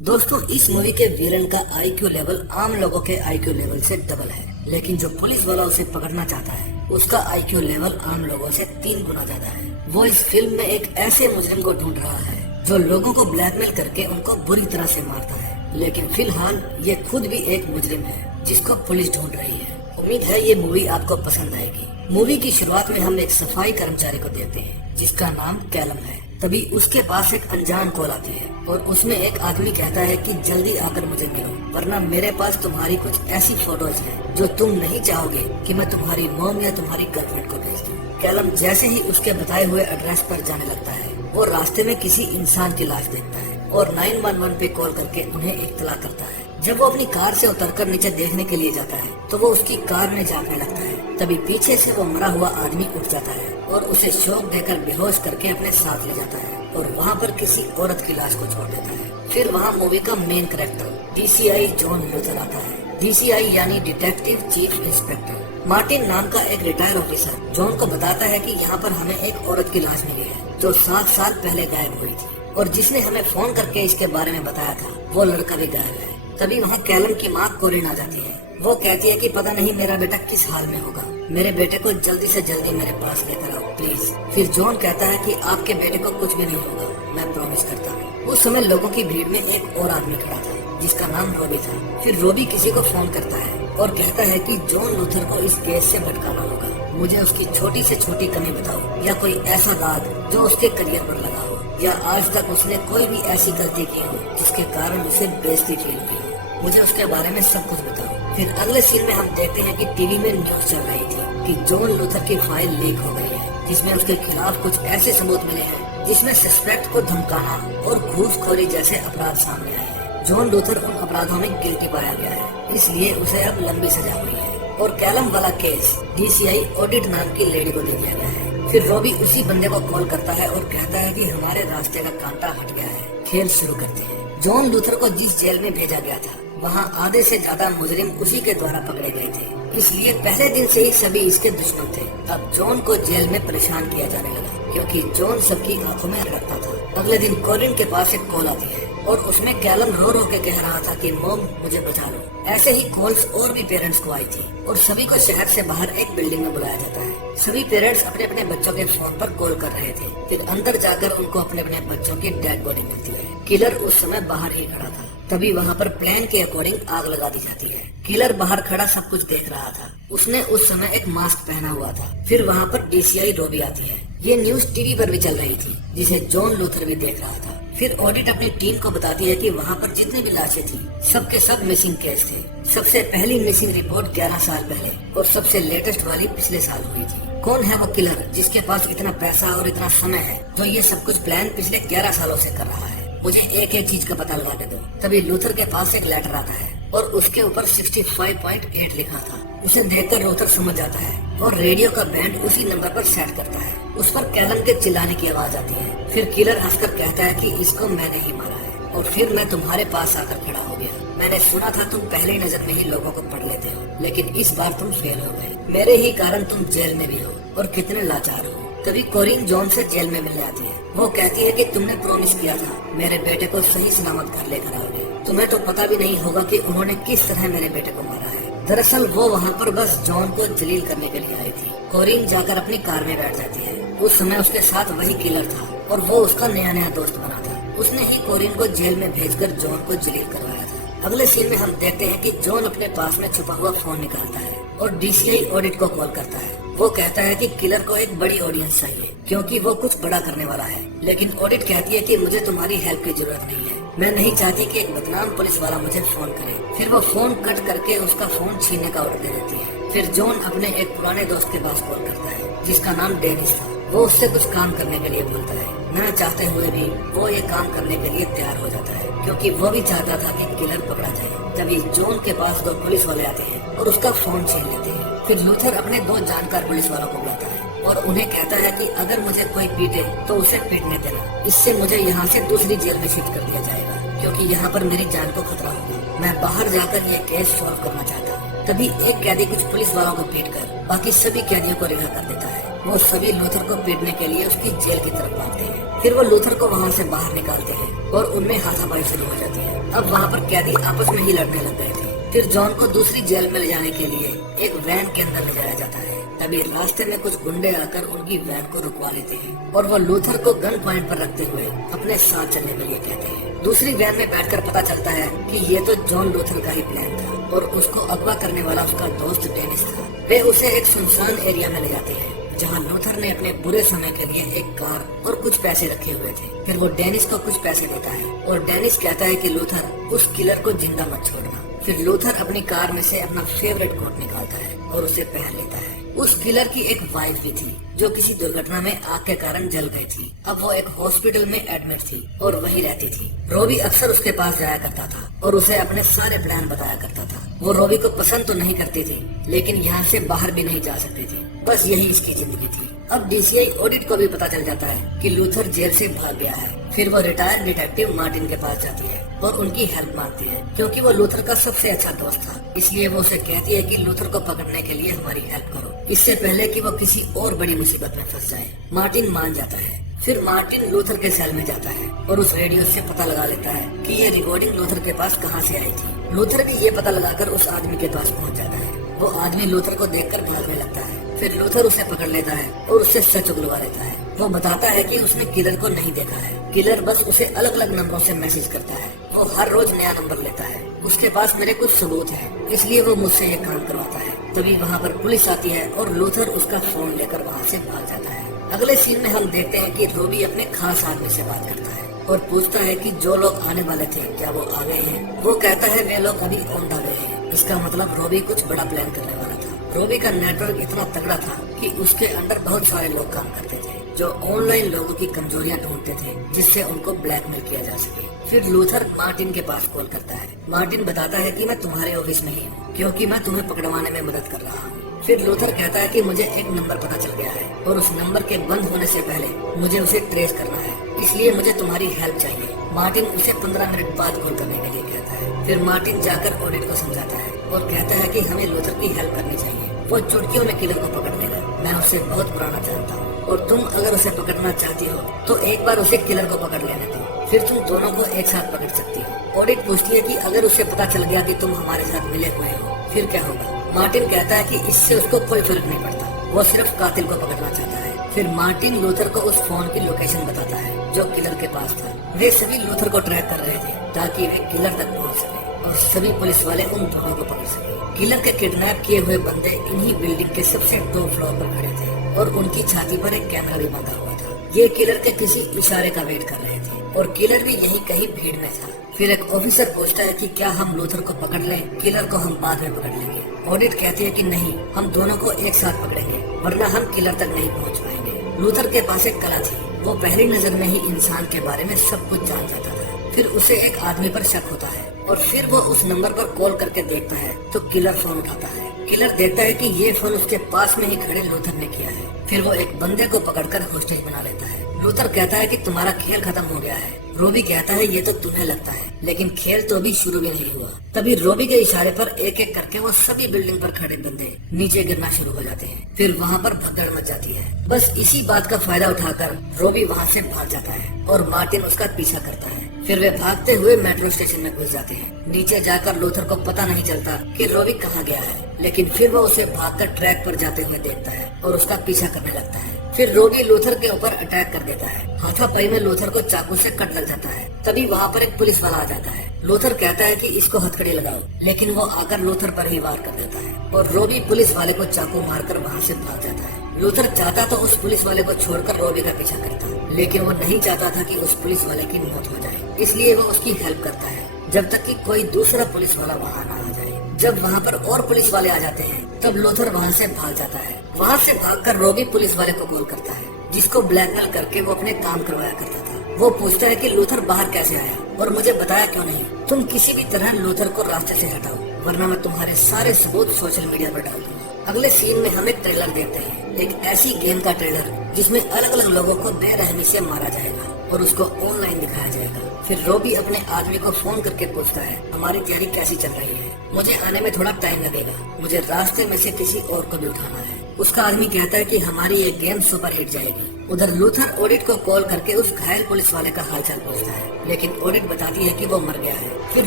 दोस्तों, इस मूवी के विलन का आईक्यू लेवल आम लोगों के आईक्यू लेवल से डबल है, लेकिन जो पुलिस वाला उसे पकड़ना चाहता है उसका आईक्यू लेवल आम लोगों से 3 गुना ज्यादा है। वो इस फिल्म में एक ऐसे मुजरिम को ढूंढ रहा है जो लोगों को ब्लैकमेल करके उनको बुरी तरह से मारता है, लेकिन फिलहाल ये खुद भी एक मुजरिम है जिसको पुलिस ढूंढ रही है। उम्मीद है ये मूवी आपको पसंद आएगी। मूवी की शुरुआत में हम एक सफाई कर्मचारी को देखते हैं जिसका नाम कैलम है। तभी उसके पास एक अनजान कॉल आती है और उसमें एक आदमी कहता है कि जल्दी आकर मुझे मिलो, वरना मेरे पास तुम्हारी कुछ ऐसी फोटोज हैं जो तुम नहीं चाहोगे कि मैं तुम्हारी मॉम या तुम्हारी गर्लफ्रेंड को भेज दूं। कैलम जैसे ही उसके बताए हुए एड्रेस पर जाने लगता है, वो रास्ते में किसी इंसान की लाश देखता है और 911 पे कॉल करके उन्हें इत्तला करता है। जब वो अपनी कार से उतरकर नीचे देखने के लिए जाता है तो वो उसकी कार में झांकने लगता है। तभी पीछे से वो मरा हुआ आदमी उठ जाता है और उसे शॉक देकर बेहोश करके अपने साथ ले जाता है और वहाँ पर किसी औरत की लाश को छोड़ देता है। फिर वहाँ मूवी का main character DCI John Luther आता है। DCI यानी डिटेक्टिव चीफ इंस्पेक्टर मार्टिन नाम का एक रिटायर ऑफिसर जॉन को बताता है कि यहाँ पर हमें एक औरत की लाश मिली है जो 7 साल पहले गायब हुई थी और जिसने हमें फोन करके इसके बारे में बताया था वो लड़का भी गायब है। तभी वहाँ कैलम की माँ कोरिन आ जाती है। वो कहती है कि पता नहीं मेरा बेटा किस हाल में होगा, मेरे बेटे को जल्दी से जल्दी मेरे पास लेकर आओ प्लीज। फिर जॉन कहता है कि आपके बेटे को कुछ भी नहीं होगा, मैं प्रॉमिस करता हूँ। उस समय लोगों की भीड़ में एक और आदमी खड़ा था जिसका नाम रोबी था। फिर रोबी किसी को फोन करता है और कहता है कि जॉन लूथर को इस केस से भटकाना होगा, मुझे उसकी छोटी से छोटी कमी बताओ या कोई ऐसा दाग जो उसके करियर पर लगा हो या आज तक उसने कोई भी ऐसी गलती की हो जिसके कारण उसे बेइज्जती फील हुई हो, मुझे उसके बारे में सब कुछ बताओ। फिर अगले सीन में हम देखते हैं कि टीवी में न्यूज चल रही थी कि जॉन लूथर की फाइल लीक हो गई है जिसमें उसके खिलाफ कुछ ऐसे सबूत मिले हैं जिसमें सस्पेक्ट को धमकाना और घूसखोरी जैसे अपराध सामने आए हैं। जॉन लूथर उन अपराधों में गिल्टी पाया गया है, इसलिए उसे अब लंबी सजा हुई है और कैलम वाला केस DCI ऑडिट नाम की लेडी को दे दिया गया है। फिर रोबी उसी बंदे को कॉल करता है और कहता है कि हमारे रास्ते का कांटा हट गया है, खेल शुरू करते हैं। जॉन लूथर को जिस जेल में भेजा गया था वहाँ आधे से ज्यादा मुजरिम उसी के द्वारा पकड़े गए थे, इसलिए पहले दिन से ही सभी इसके दुश्मन थे। अब जॉन को जेल में परेशान किया जाने लगा क्योंकि जॉन सबकी आंखों में रखता था। अगले दिन कोरिन के पास एक कॉल आती है और उसमें कैलम रो रो के कह रहा था कि मॉम मुझे बचा लो। ऐसे ही कॉल्स और भी पेरेंट्स को आई थी और सभी को शहर से बाहर एक बिल्डिंग में बुलाया जाता है। सभी पेरेंट्स अपने अपने बच्चों के फोन पर कॉल कर रहे थे। फिर अंदर जाकर उनको अपने अपने बच्चों की डेड बॉडी मिलती है। किलर उस समय बाहर ही खड़ा था। तभी वहाँ पर प्लान के अकॉर्डिंग आग लगा दी जाती है। किलर बाहर खड़ा सब कुछ देख रहा था। उसने उस समय एक मास्क पहना हुआ था। फिर वहाँ पर DCI रोबी आती है। ये न्यूज टीवी पर भी चल रही थी जिसे जॉन लूथर भी देख रहा था। फिर ऑडिट अपनी टीम को बताती है कि वहाँ पर जितनी भी लाशें थी सबके सब मिसिंग केस थे। सबसे पहली मिसिंग रिपोर्ट 11 साल पहले और सबसे लेटेस्ट वाली पिछले साल हुई थी। कौन है वो किलर जिसके पास इतना पैसा और इतना समय है जो ये सब कुछ प्लान पिछले 11 सालों से कर रहा है? मुझे एक एक चीज का पता लगा के दो। तभी लूथर के पास एक लेटर आता है और उसके ऊपर 65.8 लिखा था। उसे देखकर लूथर समझ जाता है और रेडियो का बैंड उसी नंबर पर सेट करता है। उस पर कैलम के चिल्लाने की आवाज आती है। फिर किलर हंसकर कहता है कि इसको मैंने ही मारा है और फिर मैं तुम्हारे पास आकर खड़ा हो गया। मैंने सुना था तुम पहली नजर में ही लोगों को पढ़ लेते हो, लेकिन इस बार तुम फेल हो गए। मेरे ही कारण तुम जेल में भी हो और कितने लाचार हो। तभी कोरिन जॉन से जेल में मिलने आती है। वो कहती है कि तुमने प्रॉमिस किया था मेरे बेटे को सही सलामत घर लेकर आओगे। तुम्हें तो पता भी नहीं होगा कि उन्होंने किस तरह मेरे बेटे को मारा है। दरअसल वो वहाँ पर बस जॉन को जलील करने के लिए आई थी। कोरिन जाकर अपनी कार में बैठ जाती है। उस समय उसके साथ वही किलर था और वो उसका नया नया दोस्त बना था। उसने ही कोरिन को जेल में भेजकर जॉन को जलील करवाया था। अगले सीन में हम देखते हैं कि जॉन अपने पास में छुपा हुआ फोन निकालता है और DCI ऑडिट को कॉल करता है। वो कहता है कि किलर को एक बड़ी ऑडियंस चाहिए क्योंकि वो कुछ बड़ा करने वाला है, लेकिन ऑडिट कहती है कि मुझे तुम्हारी हेल्प की जरूरत नहीं है। मैं नहीं चाहती कि एक बदनाम पुलिस वाला मुझे फोन करे। फिर वो फोन कट करके उसका फोन छीनने का ऑर्डर दे देती है। फिर जॉन अपने एक पुराने दोस्त के पास कॉल करता है जिसका नाम डेनिस था। वो उससे कुछ काम करने के लिए बोलता है। न चाहते हुए भी वो ये काम करने के लिए तैयार हो जाता है क्योंकि वो भी चाहता था कि किलर पकड़ा जाए। तभी जॉन के पास 2 पुलिस वाले आते हैं और उसका फोन छीन लेते हैं। फिर लूथर अपने 2 जानकार पुलिस वालों को बुलाता है और उन्हें कहता है कि अगर मुझे कोई पीटे तो उसे पीटने देना, इससे मुझे यहाँ से दूसरी जेल में शिफ्ट कर दिया जाएगा क्योंकि यहाँ पर मेरी जान को खतरा होगा। मैं बाहर जाकर ये केस सॉल्व करना चाहता हूँ। तभी एक कैदी कुछ पुलिस वालों को पीट कर बाकी सभी कैदियों को रिहा कर देता है। वो सभी लूथर को पीटने के लिए उसकी जेल की तरफ भागते हैं। फिर वो लूथर को वहाँ से बाहर निकालते हैं और उनमें हाथापाई शुरू हो जाती है। अब वहाँ पर कैदी आपस में ही लड़ने लग गए थे। फिर जॉन को दूसरी जेल में ले जाने के लिए एक वैन के अंदर ले जाया जाता है। तभी रास्ते में कुछ गुंडे आकर उनकी वैन को रुकवा लेते हैं और वो लूथर को गन पॉइंट पर रखते हुए अपने साथ चलने के लिए कहते हैं। दूसरी वैन में बैठकर पता चलता है कि ये तो जॉन लूथर का ही प्लान था और उसको अगवा करने वाला उसका दोस्त डेनिस था। वे उसे एक सुनसान एरिया में ले जाते हैं जहाँ लूथर ने अपने बुरे समय के लिए एक कार और कुछ पैसे रखे हुए थे। फिर वो डेनिस को कुछ पैसे देता है और डेनिस कहता है कि लूथर उस किलर को जिंदा मत छोड़ना। फिर लूथर अपनी कार में से अपना फेवरेट कोट निकालता है और उसे पहन लेता है। उस किलर की एक वाइफ भी थी जो किसी दुर्घटना में आग के कारण जल गई थी। अब वो एक हॉस्पिटल में एडमिट थी और वहीं रहती थी। रॉबी अक्सर उसके पास जाया करता था और उसे अपने सारे प्लान बताया करता था। वो रॉबी को पसंद तो नहीं करती थी लेकिन यहाँ से बाहर भी नहीं जा सकती थी। बस यही इसकी जिंदगी थी। अब DCI ऑडिट को भी पता चल जाता है कि लूथर जेल से भाग गया है। फिर वो रिटायर्ड डिटेक्टिव मार्टिन के पास जाती है और उनकी हेल्प मांगती है क्योंकि वो लूथर का सबसे अच्छा दोस्त था। इसलिए वो उसे कहती है कि लूथर को पकड़ने के लिए हमारी हेल्प करो, इससे पहले कि वो किसी और बड़ी मुसीबत में फंस जाए। मार्टिन मान जाता है। फिर मार्टिन लूथर के सेल में जाता है और उस रेडियो से पता लगा लेता है कि ये रिकॉर्डिंग लूथर के पास कहाँ से आई थी। लूथर भी ये पता लगाकर उस आदमी के पास पहुँच जाता है। वो आदमी लूथर को देखकर भागने लगता है। फिर लूथर उसे पकड़ लेता है और उससे सच उगलवा लेता है। वो बताता है कि उसने किलर को नहीं देखा है। किलर बस उसे अलग अलग नंबरों से मैसेज करता है। वो हर रोज नया नंबर लेता है। उसके पास मेरे कुछ सबूत है, इसलिए वो मुझसे ये काम करवाता है। तभी वहाँ पर पुलिस आती है और लूथर उसका फोन लेकर वहाँ से भाग जाता है। अगले सीन में हम देखते हैं कि रॉबी अपने खास आदमी से बात करता है और पूछता है कि जो लोग आने वाले थे क्या वो आ गए हैं। वो कहता है वे लोग अभी ऑन द वे हैं। इसका मतलब रॉबी कुछ बड़ा प्लान करने वाला था। रॉबी का नेटवर्क इतना तगड़ा था कि उसके अंदर बहुत सारे लोग काम करते थे जो ऑनलाइन लोगों की कमजोरियां ढूंढते थे जिससे उनको ब्लैकमेल किया जा सके। फिर लूथर मार्टिन के पास कॉल करता है। मार्टिन बताता है कि मैं तुम्हारे ऑफिस में ही हूँ क्योंकि मैं तुम्हें पकड़वाने में मदद कर रहा हूँ। फिर लूथर कहता है कि मुझे एक नंबर पता चल गया है और उस नंबर के बंद होने से पहले मुझे उसे ट्रेस करना है, इसलिए मुझे तुम्हारी हेल्प चाहिए। मार्टिन उसे 15 मिनट बाद कॉल करने के लिए कहता है। फिर मार्टिन जाकर ऑडिट को समझाता है और कहता है कि हमें लूथर की हेल्प करनी चाहिए। वो चुटकियों में किलर को पकड़ लेगा। मैं उसे बहुत पुराना जानता हूँ और तुम अगर उसे पकड़ना चाहती हो तो एक बार उसे किलर को पकड़ लेने दो, फिर तुम दोनों को एक साथ पकड़ सकती हो। ऑडिट पूछती है कि अगर उसे पता चल गया कि तुम हमारे साथ मिले हुए हो फिर क्या होगा। मार्टिन कहता है कि इससे उसको कोई फर्क नहीं पड़ता, वो सिर्फ कातिल को पकड़ना चाहता है। फिर मार्टिन लूथर को उस फोन की लोकेशन बताता है जो किलर के पास था। वे सभी लूथर को ट्रैक कर रहे थे ताकि वे किलर तक पहुंच सके और सभी पुलिस वाले उन दोनों को पकड़ सके। किलर के किडनैप किए हुए बंदे इन्हीं बिल्डिंग के सबसे टॉप फ्लोर पर खड़े थे और उनकी छाती पर एक कैमरा भी बंधा हुआ था। ये किलर के किसी इशारे का वेट कर रहे थे और किलर भी यहीं कहीं भीड़ में था। फिर एक ऑफिसर पूछता है कि क्या हम लूथर को पकड़ लें, किलर को हम बाद में पकड़ लेंगे। ऑडिट कहती है कि नहीं, हम दोनों को एक साथ पकड़ेंगे वरना हम किलर तक नहीं पहुंच पाएंगे। लूथर के पास एक कला थी, वो पहली नजर में ही इंसान के बारे में सब कुछ जान जाता था। फिर उसे एक आदमी पर शक होता है और फिर वो उस नंबर पर कॉल करके देखता है तो किलर फोन उठाता है। किलर देखता है कि ये फोन उसके पास में ही खड़े लूथर ने किया है। फिर वो एक बंदे को पकड़कर होस्टेज बना लेता है। लूथर कहता है कि तुम्हारा खेल खत्म हो गया है। रॉबी कहता है ये तो तुम्हें लगता है, लेकिन खेल तो अभी शुरू भी नहीं हुआ। तभी रॉबी के इशारे पर एक एक करके वो सभी बिल्डिंग पर खड़े बंदे नीचे गिरना शुरू हो जाते हैं। फिर वहाँ पर भगदड़ मच जाती है। बस इसी बात का फायदा उठाकर रॉबी वहाँ से भाग जाता है और मार्टिन उसका पीछा करता है। फिर वे भागते हुए मेट्रो स्टेशन में घुस जाते हैं। नीचे जाकर लूथर को पता नहीं चलता कि रॉबी कहाँ गया है, लेकिन फिर वो उसे भागकर ट्रैक पर जाते हुए देखता है और उसका पीछा करने लगता है। फिर रॉबी लूथर के ऊपर अटैक कर देता है। हाथापाई में लूथर को चाकू से कट लग जाता है। तभी वहाँ पर एक पुलिस वाला आ जाता है। लूथर कहता है कि इसको हथकड़ी लगाओ, लेकिन वो आकर लूथर पर ही वार कर देता है और रॉबी पुलिस वाले को चाकू मारकर वहाँ से भाग जाता है। लूथर चाहता तो उस पुलिस वाले को छोड़कर रॉबी का पीछा करता, लेकिन वो नहीं चाहता था कि उस पुलिस वाले की मौत हो जाए, इसलिए वो उसकी हेल्प करता है जब तक कि कोई दूसरा पुलिस वाला वहाँ न आ जाए। जब वहाँ पर और पुलिस वाले आ जाते हैं तब लूथर वहाँ से भाग जाता है। वहाँ से भागकर रॉबी पुलिस वाले को कॉल करता है जिसको ब्लैकमेल करके वो अपने काम करवाया करता था। वो पूछता है कि लूथर बाहर कैसे आया और मुझे बताया क्यों नहीं। तुम किसी भी तरह लूथर को रास्ते से हटाओ वरना मैं तुम्हारे सारे सबूत सोशल मीडिया पर डाल दूंगा। अगले सीन में हम एक ट्रेलर देखते हैं, एक ऐसी गेम का ट्रेलर जिसमें अलग अलग लोगों को बेरहमी से मारा जाएगा और उसको ऑनलाइन दिखाया जाएगा। फिर रॉबी अपने आदमी को फोन करके पूछता है हमारी तैयारी कैसी चल रही है, मुझे आने में थोड़ा टाइम लगेगा, मुझे रास्ते में से किसी और को भी उठाना है। उसका आदमी कहता है कि हमारी ये गेम सुपर हिट जाएगी उधर लूथर ऑडिट को कॉल करके उस घायल पुलिस वाले का हालचाल पूछता है, लेकिन ऑडिट बताती है कि वो मर गया है। फिर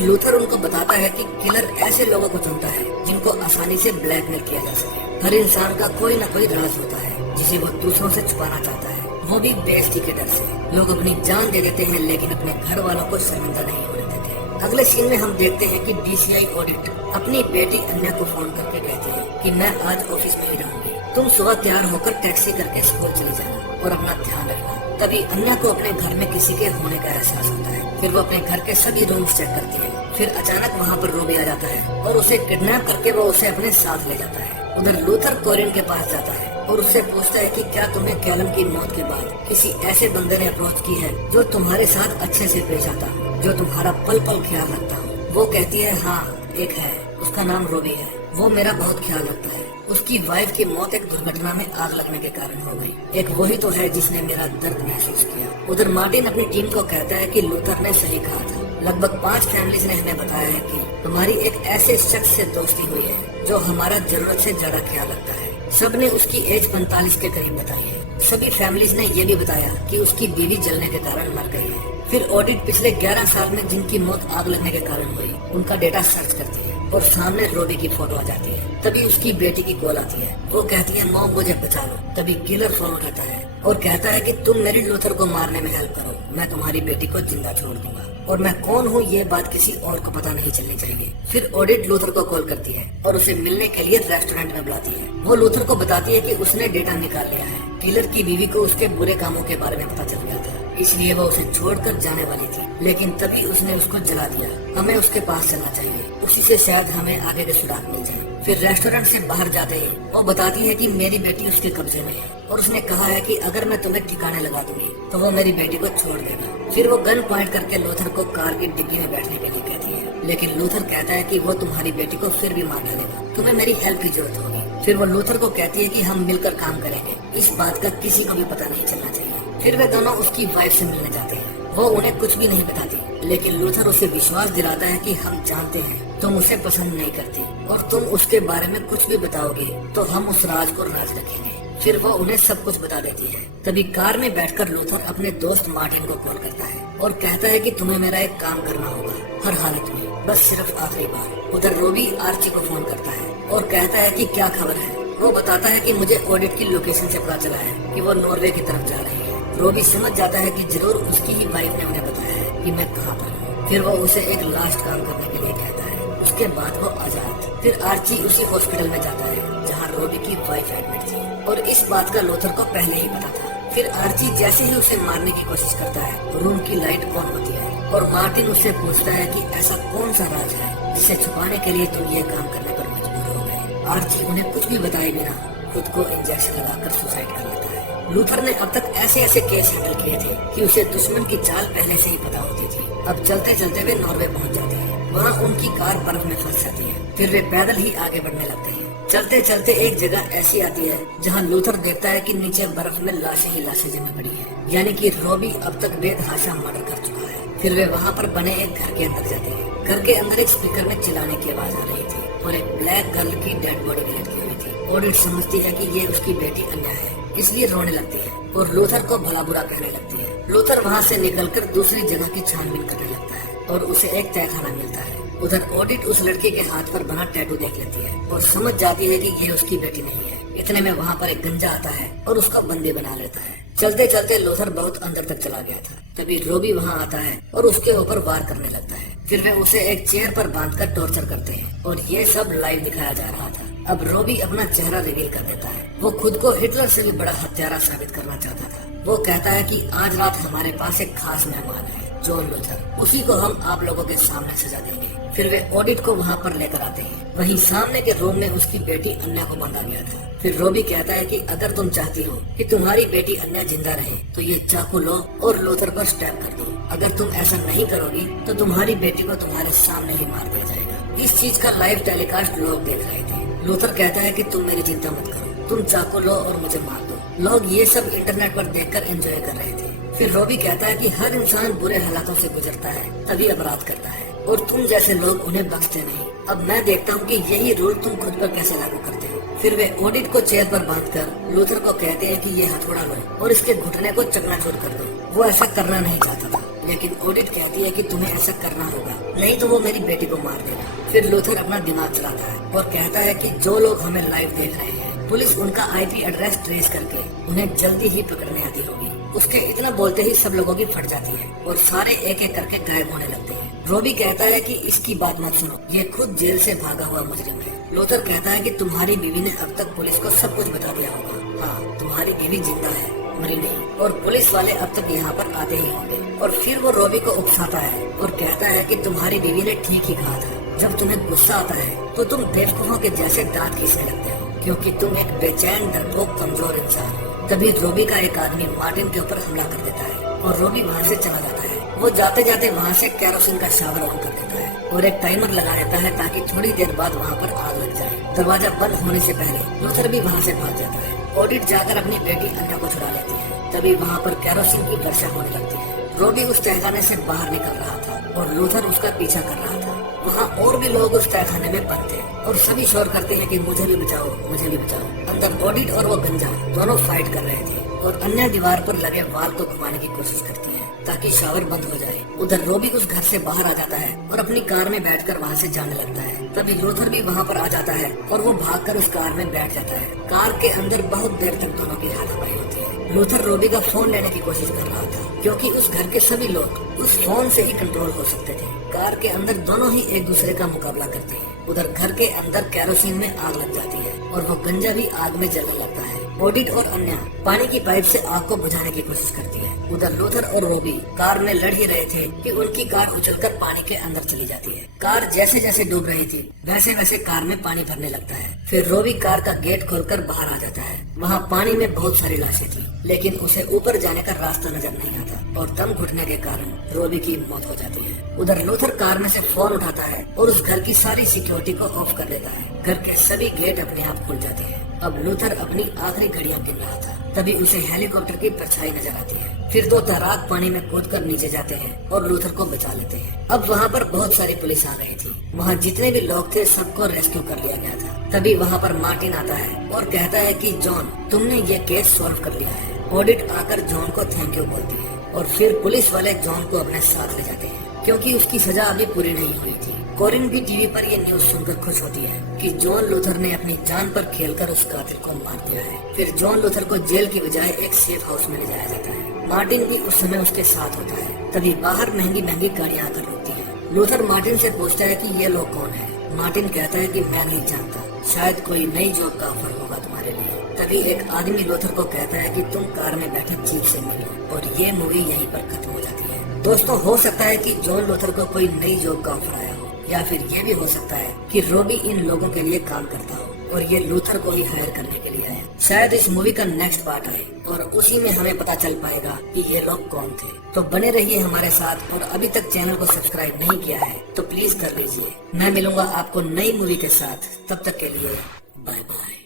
लूथर उनको बताता है कि किलर ऐसे लोगों को चुनता है जिनको आसानी से ब्लैकमेल किया जा सके। हर इंसान का कोई न कोई राज होता है जिसे वो दूसरों से छुपाना चाहता है, वो भी बेइज्जती के डर से। लोग अपनी जान दे देते हैं लेकिन अपने घर वालों को शर्मिंदा नहीं होने देते। अगले सीन में हम देखते हैं कि डीसीआई ऑडिट अपनी बेटी अन्या को फोन करके कहती है कि मैं आज ऑफिस में ही रहूंगी, तुम सुबह तैयार होकर टैक्सी करके स्कूल चले जाना और अपना ध्यान रखना। तभी अन्या को अपने घर में किसी के होने का एहसास होता है। फिर वो अपने घर के सभी रूम्स चेक करती है। फिर अचानक वहाँ पर रोबी आ जाता है और उसे किडनैप करके वो उसे अपने साथ ले जाता है। उधर लूथर कोरिन के पास जाता है और उससे पूछता है कि क्या तुम्हें कैलम की मौत के बाद किसी ऐसे बंदे ने अप्रोच की है जो तुम्हारे साथ अच्छे से पेश आता हो, जो तुम्हारा पल पल ख्याल रखता हो। वो कहती है हाँ एक है, उसका नाम रोबी है, वो मेरा बहुत ख्याल रखता है। उसकी वाइफ की मौत एक दुर्घटना में आग लगने के कारण हो गई। एक वही तो है जिसने मेरा दर्द महसूस किया। उधर मार्टिन अपनी टीम को कहता है कि लूथर ने सही कहा था। लगभग 5 फैमिलीज ने हमें बताया है कि तुम्हारी एक ऐसे शख्स से दोस्ती हुई है जो हमारा जरूरत से ज्यादा ख्याल रखता है। सब ने उसकी एज 45 के करीब बताई है। सभी फैमिलीज ने ये भी बताया कि उसकी बीवी जलने के कारण मर गई है। फिर ऑडिट पिछले 11 साल में जिनकी मौत आग लगने के कारण हुई उनका डेटा सर्च करती है और सामने रोबी की फोटो आ जाती है। तभी उसकी बेटी की कॉल आती है। वो कहती है मॉम मुझे बचा लो। तभी किलर फोन उठाता है और कहता है कि तुम मेरी लूथर को मारने में हेल्प करो, मैं तुम्हारी बेटी को जिंदा छोड़ दूंगा और मैं कौन हूँ ये बात किसी और को पता नहीं चलनी चाहिए। फिर ऑडिट लूथर को कॉल करती है और उसे मिलने के लिए रेस्टोरेंट में बुलाती है। वो लूथर को बताती है कि उसने डेटा निकाल लिया है। किलर की बीवी को उसके बुरे कामों के बारे में पता चल गया था, इसलिए वो उसे छोड़कर जाने वाली थी, लेकिन तभी उसने उसको जला दिया। हमें उसके पास चलना चाहिए, उसी से शायद हमें आगे के सुराग मिल जाए। फिर रेस्टोरेंट से बाहर जाते ही वो बताती है कि मेरी बेटी उसके कब्जे में है और उसने कहा है कि अगर मैं तुम्हें ठिकाने लगा दूंगी तो वो मेरी बेटी को छोड़ देगा। फिर वो गन पॉइंट करके लूथर को कार की डिग्गी में बैठने के लिए कहती है, लेकिन लूथर कहता है कि वो तुम्हारी बेटी को फिर भी मार डालेगा, तुम्हें मेरी हेल्प की जरूरत होगी। फिर वो लूथर को कहती है कि हम मिलकर काम करेंगे, इस बात का किसी को भी पता नहीं चलना चाहिए। फिर वे दोनों उसकी वाइफ से मिलने जाते हैं। वो उन्हें कुछ भी नहीं बताती, लेकिन लूथर उसे विश्वास दिलाता है कि हम जानते हैं तुम उसे पसंद नहीं करती और तुम उसके बारे में कुछ भी बताओगे तो हम उस राज को राज रखेंगे। फिर वो उन्हें सब कुछ बता देती है। तभी कार में बैठकर लूथर अपने दोस्त मार्टिन को कॉल करता है और कहता है कि तुम्हें मेरा एक काम करना होगा, हर हालत में, बस सिर्फ आखिरी बार। उधर रोबी आर्ची को फोन करता है और कहता है कि क्या खबर है। वो बताता है कि मुझे ऑडिट की लोकेशन से पता चला है कि वो नॉर्वे की तरफ जा रही है। रोबी समझ जाता है कि जरूर उसकी ही वाइफ ने उन्हें बताया है कि मैं कहाँ पर हूँ। फिर वो उसे एक लास्ट काम करने के लिए कहता है, उसके बाद वो आजाद। फिर आर्ची उसी हॉस्पिटल में जाता है जहाँ रोबी की वाइफ एडमिट थी और इस बात का लूथर को पहले ही पता था। फिर आर्ची जैसे ही उसे मारने की कोशिश करता है रूम की लाइट ऑन होती है और मार्टिन उससे पूछता है कि ऐसा कौन सा राज है जिसे छुपाने के लिए तुम ये काम करने पर मजबूर हो गए। आर्ची उन्हें कुछ भी बताए बिना खुद को इंजेक्शन लगाकर सुसाइड कर लेता है। लूथर ने अब तक ऐसे ऐसे केस हैंडल किए थे कि उसे दुश्मन की चाल पहले से ही पता होती थी। अब चलते चलते वे नॉर्वे पहुंच जाते हैं। वहाँ उनकी कार बर्फ में फंस जाती है। फिर वे पैदल ही आगे बढ़ने लगते हैं। चलते चलते एक जगह ऐसी आती है जहाँ लूथर देखता है कि नीचे बर्फ में लाशें ही लाशें जमी पड़ी है, यानी कि रोबी अब तक बेतहाशा मर्डर कर चुका है। फिर वे वहाँ पर बने एक घर के अंदर जाते हैं। घर के अंदर एक स्पीकर में चिल्लाने की आवाज आ रही थी और एक ब्लैक गर्ल की डेड बॉडी भी लटकी हुई थी। ऑडिट समझती है कि ये उसकी बेटी अन्या है, इसलिए रोने लगती है और लूथर को भला बुरा कहने लगती है। लूथर वहाँ से निकलकर दूसरी जगह की छानबीन करने लगता है और उसे एक तहखाना मिलता है। उधर ऑडिट उस लड़के के हाथ पर बना टैटू देख लेती है और समझ जाती है कि ये उसकी बेटी नहीं है। इतने में वहाँ पर एक गंजा आता है और उसका बंदी बना लेता है। चलते चलते लूथर बहुत अंदर तक चला गया था। तभी रोबी वहाँ आता है और उसके ऊपर वार करने लगता है। फिर वे उसे एक चेयर पर बांधकर टॉर्चर करते हैं और ये सब लाइव दिखाया जा रहा था। अब रोबी अपना चेहरा रिवील कर देता है। वो खुद को हिटलर से भी बड़ा हत्यारा साबित करना चाहता था। वो कहता है कि आज रात हमारे पास एक खास मेहमान है, जॉन लूथर, उसी को हम आप लोगों के सामने सजा देंगे। फिर वे ऑडिट को वहाँ पर लेकर आते हैं। वहीं सामने के रूम में उसकी बेटी अन्या को बांधा गया था। फिर रोबी कहता है कि अगर तुम चाहती हो कि तुम्हारी बेटी अन्या जिंदा रहे तो ये चाकू लो और लूथर पर स्टैब कर दो। अगर तुम ऐसा नहीं करोगी तो तुम्हारी बेटी को तुम्हारे सामने ही मार दिया जाएगा। इस चीज का लाइव टेलीकास्ट लोग देख रहे थे। लूथर कहता है कि तुम मेरी चिंता मत करो, तुम चाकू लो और मुझे मार दो। लोग ये सब इंटरनेट पर देखकर एंजॉय कर रहे थे। फिर रोबी कहता है कि हर इंसान बुरे हालातों से गुजरता है तभी अपराध करता है और तुम जैसे लोग उन्हें बख्शते नहीं। अब मैं देखता हूँ कि यही रूल तुम खुद पर कैसे लागू करते हो। फिर वे ऑडिट को चेयर पर बांधकर लूथर को कहते हैं कि ये हथौड़ा लो और इसके घुटने को चकनाचूर कर दो। वो ऐसा करना नहीं चाहता था, लेकिन ऑडिट कहती है कि तुम्हें ऐसा करना होगा, नहीं तो वो मेरी बेटी को मार देगा। फिर लूथर अपना दिमाग चलाता है और कहता है कि जो लोग हमें लाइव देख रहे हैं, पुलिस उनका IP एड्रेस ट्रेस करके उन्हें जल्दी ही पकड़ने आती होगी। उसके इतना बोलते ही सब लोगों की फट जाती है और सारे एक एक करके गायब होने लगते हैं। रोबी कहता है कि इसकी बात मत सुनो, ये खुद जेल से भागा हुआ मुजरिम है। लूथर कहता है कि तुम्हारी बीवी ने अब तक पुलिस को सब कुछ बता दिया होगा। हाँ, तुम्हारी बीवी जिंदा है, मरी नहीं, और पुलिस वाले अब तक यहाँ पर आते ही होंगे। और फिर वो रोबी को उकसाता है और कहता है कि तुम्हारी बीवी ने ठीक ही कहा था, जब तुम्हें गुस्सा आता है तो तुम बेवकूफों के जैसे दांत खींचने लगते हो, क्योंकि तुम एक बेचैन, डरपोक, कमजोर इंसान हो। तभी रोबी का एक आदमी मार्टिन के ऊपर हमला कर देता है और रोबी वहाँ से चला जाता है। वो जाते जाते वहाँ से केरोसिन का शावर ऑन कर देता है और एक टाइमर लगा देता है ताकि थोड़ी देर बाद वहाँ पर आग लग जाए। दरवाजा बंद होने से पहले लूथर भी वहाँ से भाग जाता है। ऑडिट जाकर अपनी बेटी अन्या को छुड़ा लेती है। तभी वहाँ पर केरोसिन की वर्षा होने लगती है। रोबी उस तहखाने से बाहर निकल रहा था और लूथर उसका पीछा कर रहा था। वहाँ और भी लोग उस तहखाने में बंद थे और सभी शोर करते हैं कि मुझे भी बचाओ, मुझे भी बचाओ। अंदर ऑडिट और वो गंजा दोनों फाइट कर रहे थे और अन्य दीवार पर लगे वाल को घुमाने की कोशिश करती है ताकि शावर बंद हो जाए। उधर रोबी उस घर से बाहर आ जाता है और अपनी कार में बैठकर वहाँ से जाने लगता है। तभी लूथर भी वहाँ पर आ जाता है और वो भागकर उस कार में बैठ जाता है। कार के अंदर बहुत देर तक दोनों की हाथापाई होती है। लूथर रोबी का फोन लेने की कोशिश कर रहा था, क्योंकि उस घर के सभी लोग उस फोन से ही कंट्रोल हो सकते थे। कार के अंदर दोनों ही एक दूसरे का मुकाबला करते हैं। उधर घर के अंदर केरोसिन में आग लग जाती है और वो गंजा भी आग में जलने लगता है। ऑडिट और अन्य पानी की पाइप से आग को बुझाने की कोशिश करती है। उधर लूथर और रोबी कार में लड़ ही रहे थे कि उनकी कार उछलकर पानी के अंदर चली जाती है। कार जैसे जैसे डूब रही थी वैसे वैसे कार में पानी भरने लगता है। फिर रोबी कार का गेट खोलकर बाहर आ जाता है। वहाँ पानी में बहुत सारी लाशें थी, लेकिन उसे ऊपर जाने का रास्ता नजर नहीं आता और दम घुटने के कारण रोबी की मौत हो जाती है। उधर लूथर कार में से फोन उठाता है और उस घर की सारी सिक्योरिटी को ऑफ कर देता है। घर के सभी गेट अपने आप खुल जाते हैं। अब लूथर अपनी आखिरी घड़ियां गिन रहा था, तभी उसे हेलीकॉप्टर की परछाई नजर आती है। फिर दो तैराक पानी में कूदकर नीचे जाते हैं और लूथर को बचा लेते हैं। अब वहाँ पर बहुत सारी पुलिस आ गई थी। वहाँ जितने भी लोग थे सबको रेस्क्यू कर लिया गया था। तभी वहाँ पर मार्टिन आता है और कहता है कि जॉन, तुमने ये केस सॉल्व कर लिया है। ऑडिट आकर जॉन को थैंक यू बोलती है और फिर पुलिस वाले जॉन को अपने साथ ले जाते हैं, क्योंकि उसकी सजा अभी पूरी नहीं हुई थी। कोरिन भी टीवी पर ये न्यूज सुनकर खुश होती है कि जॉन लूथर ने अपनी जान पर खेलकर उस कातिल को मार दिया है। फिर जॉन लूथर को जेल की बजाय एक सेफ हाउस में ले जाया जाता है। मार्टिन भी उस समय उसके साथ होता है। तभी बाहर महंगी महंगी गाड़ियां आकर रुकती है। लूथर मार्टिन से पूछता है कि ये लोग कौन है। मार्टिन कहता है कि मैं नहीं जानता, शायद कोई नई जॉब का ऑफर होगा तुम्हारे लिए। तभी एक आदमी लूथर को कहता है कि तुम कार में बैठे जीप से मिलो, और ये मूवी यहीं पर खत्म हो जाती है। दोस्तों, हो सकता है कि जॉन लूथर को कोई नई जॉब का ऑफर आया हो, या फिर ये भी हो सकता है कि रोबी इन लोगों के लिए काम करता हो और ये लूथर को ही हायर करने के लिए आया। शायद इस मूवी का नेक्स्ट पार्ट आए और उसी में हमें पता चल पाएगा कि ये लोग कौन थे। तो बने रहिए हमारे साथ, और अभी तक चैनल को सब्सक्राइब नहीं किया है तो प्लीज कर लीजिए। मैं मिलूंगा आपको नई मूवी के साथ, तब तक के लिए बाय बाय।